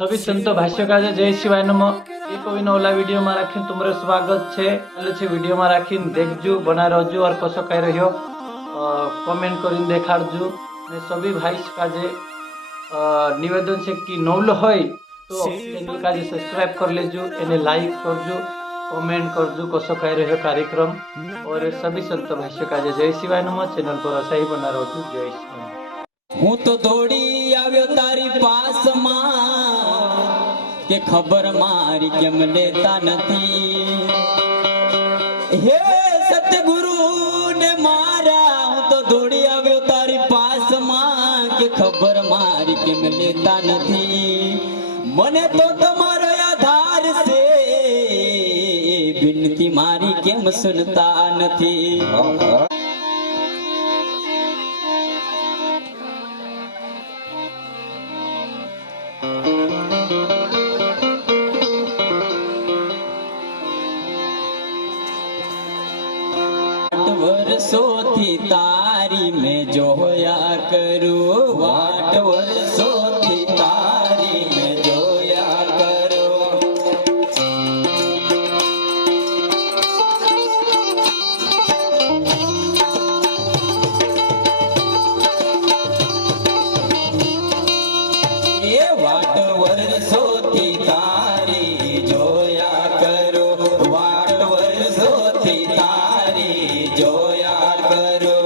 सभी संतो भाष्यकार जय शिवाय नमो। एक ओला वीडियो में राखी तुम्हारे स्वागत है। वीडियो में राखी देखजू, बना रहजू और कसो कही रहो कमेंट कर देखाड़जू। ने सभी भाई का जे निवेदन से कि नौलो हो तो चैनल का जे सब्सक्राइब कर लेजू, एने लाइक करजू, कमेंट करजू कसो कही रहो कार्यक्रम। और सभी संतो भाष्यकार जय शिवाय नमो। चैनल पर असाई बना रहजू। जय शिवाय। हूँ तो दौड़ी आव्यो तारी पास के खबर मारी केम लेता नथी। हे सतगुरु ने मारा, हूँ तो दौड़ी आव्यो तारी पास के खबर मारी केम लेता नथी। मने तो तुम्हारा आधार से विनती मारी केम सुनता नथी। वर्षों थी तारी में जोया करूं, वाट वर्षों थी तारी में जोया करूं। ये वाट वर्षों थी तारी जोया करूं, वाट वर्षों थी तारी जोया करो।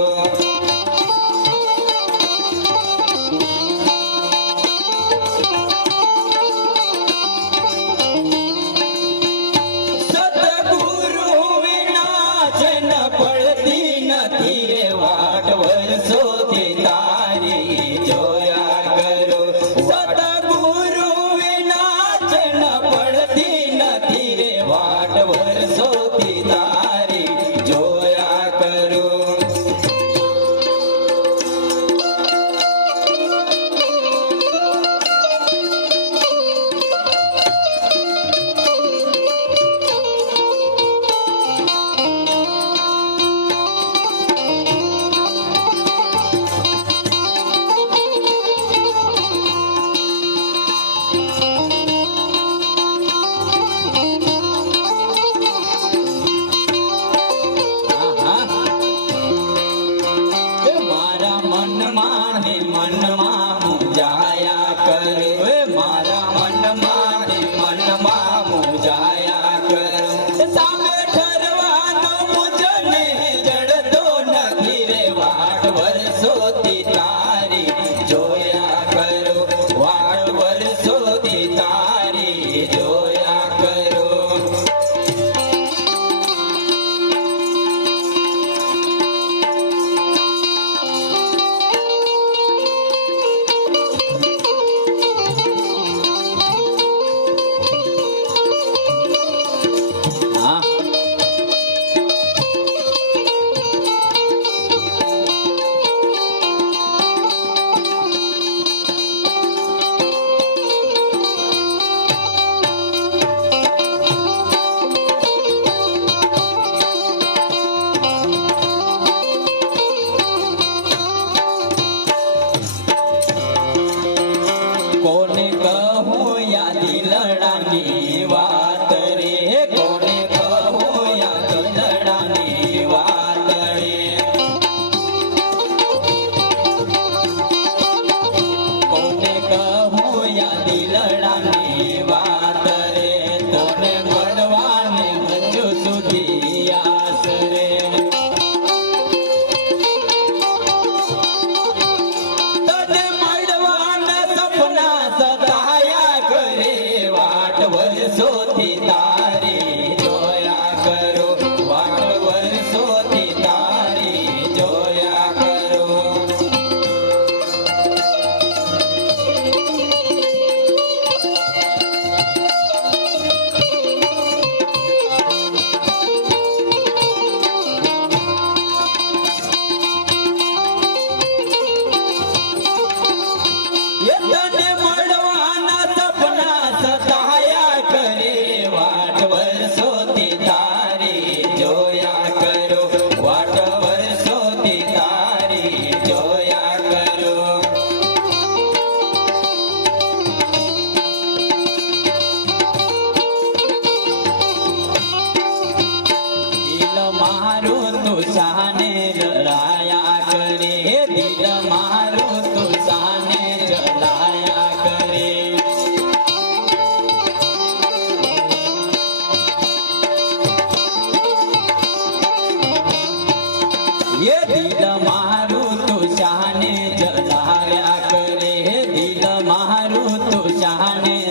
सतगुरु विना जन पड़ती नथी रे, वाट वर्षों थी तारी जोया करो। सतगुरु विना जन पड़ती नथी रे, वाट वर्षों थी तारी जोया करो। मारा मन माने मन मुजाया करे, मारा मन माने मन मुजाया करे। सामे ठरवानो मुझने जड़तो नथी रे, वाट वर्षों थी तारी जोया करो, वाट वर्षों थी तारी जोया करो। कोने कहूँ या दिलड़ानी बात रे, कोने कहूँ या दिलड़ानी बात रे। कोने कहूँ या दिलड़ानी बात रे, कोने बढ़वाने हजू सुधी आस रे। तने मड़वान सपना सताया करे, वाट वर्षों थी तारी जोया करो, वाट वर्षों थी तारी जोया करो। જાણે